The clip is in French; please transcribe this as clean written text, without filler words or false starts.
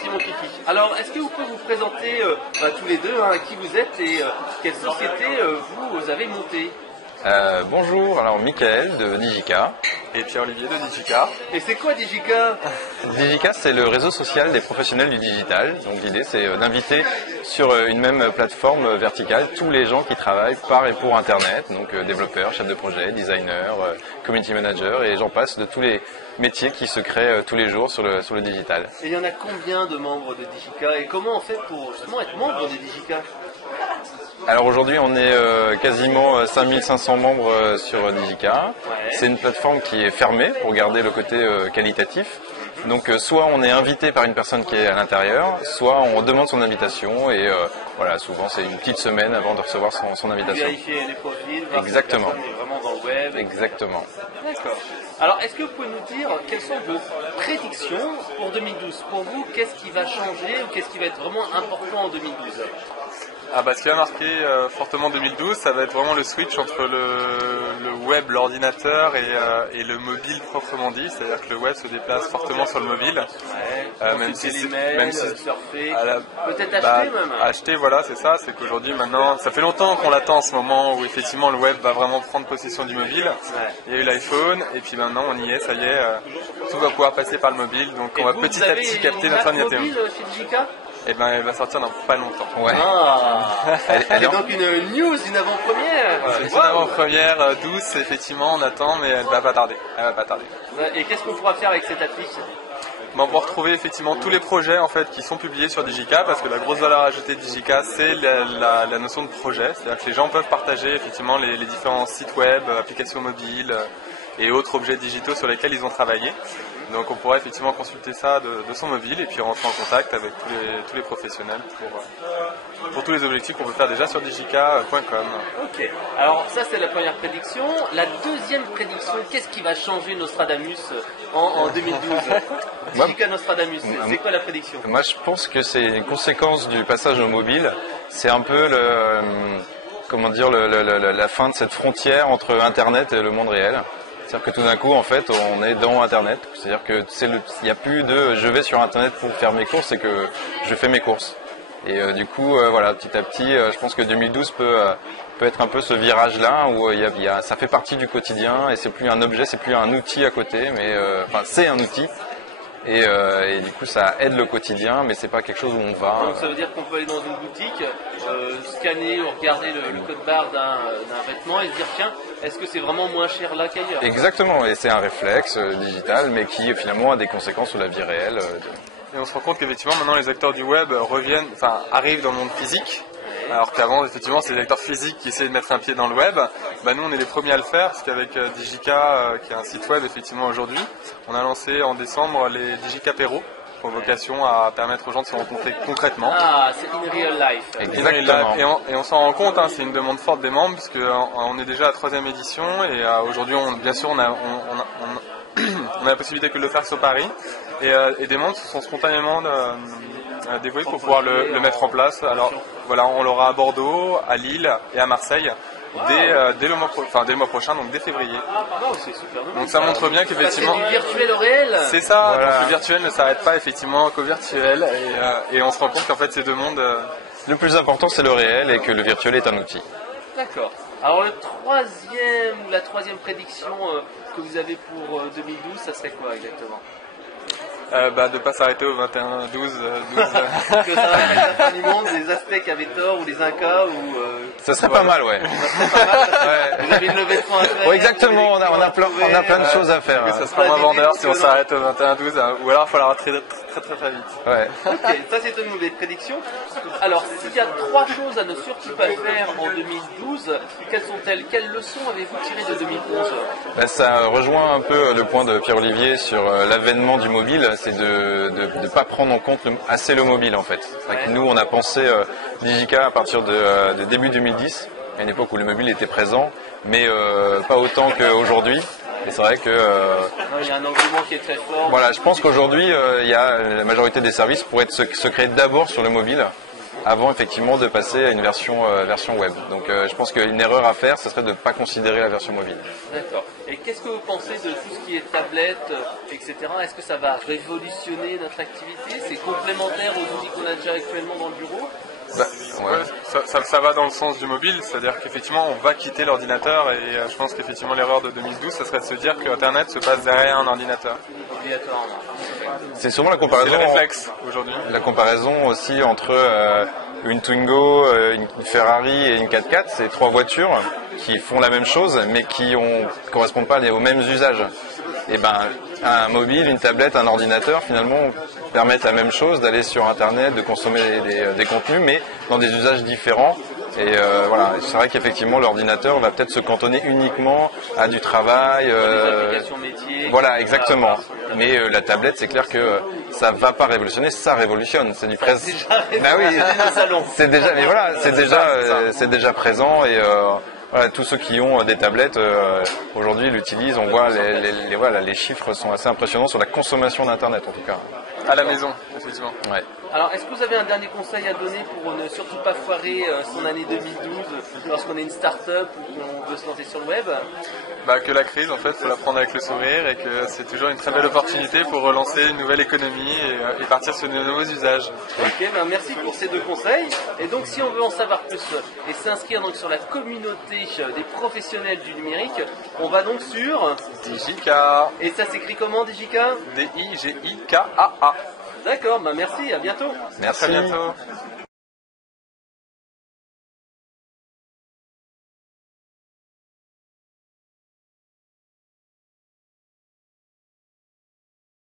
Simon Kiki. Alors, est-ce que vous pouvez vous présenter tous les deux, qui vous êtes et quelle société vous avez montée? Bonjour, alors Michael de Digica. Et Pierre-Olivier de Digica. Et c'est quoi Digica? Digica, c'est le réseau social des professionnels du digital. Donc l'idée, c'est d'inviter sur une même plateforme verticale tous les gens qui travaillent par et pour Internet, donc développeurs, chefs de projet, designers, community managers, et j'en passe de tous les métiers qui se créent tous les jours sur le digital. Et il y en a combien de membres de Digica et comment on fait pour justement être membre de Digica? Alors aujourd'hui, on est quasiment 5500 membres sur Digica. Ouais. C'est une plateforme qui est fermée pour garder le côté qualitatif. Donc soit on est invité par une personne qui est à l'intérieur, soit on demande son invitation et voilà, souvent c'est une petite semaine avant de recevoir son invitation. Vérifier les profils, voir Exactement. si la personne est vraiment dans le web. Exactement. D'accord. Alors, est-ce que vous pouvez nous dire quelles sont vos prédictions pour 2012? Pour vous, qu'est-ce qui va changer ou qu'est-ce qui va être vraiment important en 2012? Ce qui va marquer fortement 2012, ça va être vraiment le switch entre le web, l'ordinateur et le mobile proprement dit. C'est-à-dire que le web se déplace fortement sur le mobile. Ouais, même si surfer, peut-être acheter même. Acheter, voilà, c'est ça. C'est qu'aujourd'hui, maintenant, ça fait longtemps qu'on l'attend ce moment où effectivement le web va vraiment prendre possession du mobile. Ouais. Il y a eu l'iPhone et puis maintenant on y est, ça y est, tout va pouvoir passer par le mobile. Donc on va petit à petit capter notre ordinateur. Mobile chez Digica? Et ben elle va sortir dans pas longtemps. Ouais. C'est donc une news, une avant-première. C'est une avant-première douce, effectivement, on attend, mais elle va pas tarder. Elle va pas tarder. Et qu'est-ce qu'on pourra faire avec cette appli? On pourra retrouver effectivement tous les projets en fait qui sont publiés sur Digica, parce que la grosse valeur ajoutée de Digica, c'est la notion de projet. C'est-à-dire que les gens peuvent partager effectivement les différents sites web, applications mobiles et autres objets digitaux sur lesquels ils ont travaillé. Donc on pourra effectivement consulter ça de son mobile et puis rentrer en contact avec tous les professionnels pour tous les objectifs qu'on peut faire déjà sur digica.com. Ok, alors ça c'est la première prédiction. La deuxième prédiction, qu'est-ce qui va changer Nostradamus en 2012? Digica Nostradamus, c'est quoi la prédiction? Moi je pense que c'est une conséquence du passage au mobile. C'est un peu la fin de cette frontière entre Internet et le monde réel. C'est-à-dire que tout d'un coup, en fait, on est dans Internet. C'est-à-dire que il n'y a plus de je vais sur Internet pour faire mes courses, c'est que je fais mes courses. Et du coup, voilà, petit à petit, je pense que 2012 peut être un peu ce virage-là où ça fait partie du quotidien et c'est plus un objet, c'est plus un outil à côté, mais c'est un outil. Et du coup, ça aide le quotidien, mais c'est pas quelque chose où on va. Donc ça veut dire qu'on peut aller dans une boutique, scanner ou regarder le code barre d'un vêtement et se dire tiens, est-ce que c'est vraiment moins cher là qu'ailleurs? Exactement, et c'est un réflexe digital, mais qui finalement a des conséquences sur la vie réelle. Et on se rend compte qu'effectivement maintenant les acteurs du web arrivent dans le monde physique. Alors qu'avant, effectivement, c'est les acteurs physiques qui essayaient de mettre un pied dans le web. Nous, on est les premiers à le faire, parce qu'avec Digica, qui est un site web, effectivement, aujourd'hui, on a lancé en décembre les Digicapéros, qui ont vocation à permettre aux gens de se rencontrer concrètement. Ah, c'est in real life. Exactement. Et on s'en rend compte, c'est une demande forte des membres, puisqu'on est déjà à la 3e édition, et aujourd'hui, bien sûr, on a la possibilité de le faire sur Paris, et des membres se sont spontanément dévoués pour pouvoir le mettre en place. Alors voilà, on l'aura à Bordeaux, à Lille et à Marseille dès le mois prochain, donc dès février. C'est super. Donc ça montre bien qu'effectivement c'est du virtuel au réel. c'est ça, voilà. Donc le virtuel ne s'arrête pas effectivement qu'au virtuel, et on se rend compte qu'en fait ces deux mondes Le plus important, c'est le réel et que le virtuel est un outil. D'accord. Alors la troisième prédiction que vous avez pour 2012, ça serait quoi exactement? de pas s'arrêter au 21-12. Que ça va être la fin du monde, les Aztèques avaient tort ou les Incas ou. Ça serait pas mal, ouais. Vous avez une levée de fonds à faire. Ouais, exactement, on a plein de choses à faire. Ça sera moins vendeur si on s'arrête au 21-12, ou alors il faut la rentrer très vite. Ouais. Ok, ça c'est une nouvelle prédiction. Alors, s'il y a 3 choses à ne surtout pas faire en 2012, quelles sont-elles? Quelles leçons avez-vous tirées de 2011? Ça rejoint un peu le point de Pierre-Olivier sur l'avènement du mobile, c'est de ne pas prendre en compte assez le mobile en fait. Nous, on a pensé Digica à partir de début 2010, à une époque où le mobile était présent, mais pas autant qu'aujourd'hui. Et c'est vrai que il y a un engouement qui est très fort. voilà, je pense qu'aujourd'hui, la majorité des services pourraient se créer d'abord sur le mobile avant effectivement de passer à une version web. Donc je pense qu'une erreur à faire, ce serait de ne pas considérer la version mobile. D'accord. Et qu'est-ce que vous pensez de tout ce qui est tablette, etc. Est-ce que ça va révolutionner notre activité? C'est complémentaire aux outils qu'on a déjà actuellement dans le bureau? Ça va dans le sens du mobile, c'est-à-dire qu'effectivement on va quitter l'ordinateur et je pense qu'effectivement l'erreur de 2012, ça serait de se dire que Internet se passe derrière un ordinateur. Obligatoirement. C'est souvent la comparaison. C'est le réflexe aujourd'hui. La comparaison aussi entre une Twingo, une Ferrari et une 4x4, c'est 3 voitures qui font la même chose mais qui correspondent pas aux mêmes usages. Et ben un mobile, une tablette, un ordinateur finalement permettent la même chose, d'aller sur Internet, de consommer des contenus, mais dans des usages différents. Et voilà, c'est vrai qu'effectivement l'ordinateur va peut-être se cantonner uniquement à du travail. Des applications métiers. Voilà, exactement. Mais la tablette, c'est clair que ça va pas révolutionner, ça révolutionne. C'est du présent. Bah oui, c'est déjà, mais voilà, c'est déjà présent et voilà, tous ceux qui ont des tablettes aujourd'hui l'utilisent. On voit les chiffres sont assez impressionnants sur la consommation d'Internet en tout cas. À la maison, effectivement. Ouais. Alors, est-ce que vous avez un dernier conseil à donner pour ne surtout pas foirer son année 2012 lorsqu'on est une start-up ou qu'on veut se lancer sur le web? Que la crise, en fait, faut la prendre avec le sourire et que c'est toujours une très belle opportunité pour relancer une nouvelle économie et partir sur de nouveaux usages. Ok, merci pour ces 2 conseils. Et donc, si on veut en savoir plus et s'inscrire donc sur la communauté des professionnels du numérique, on va donc sur Digika. Et ça s'écrit comment, Digika? Digika. D'accord, merci, à bientôt. Merci. À bientôt.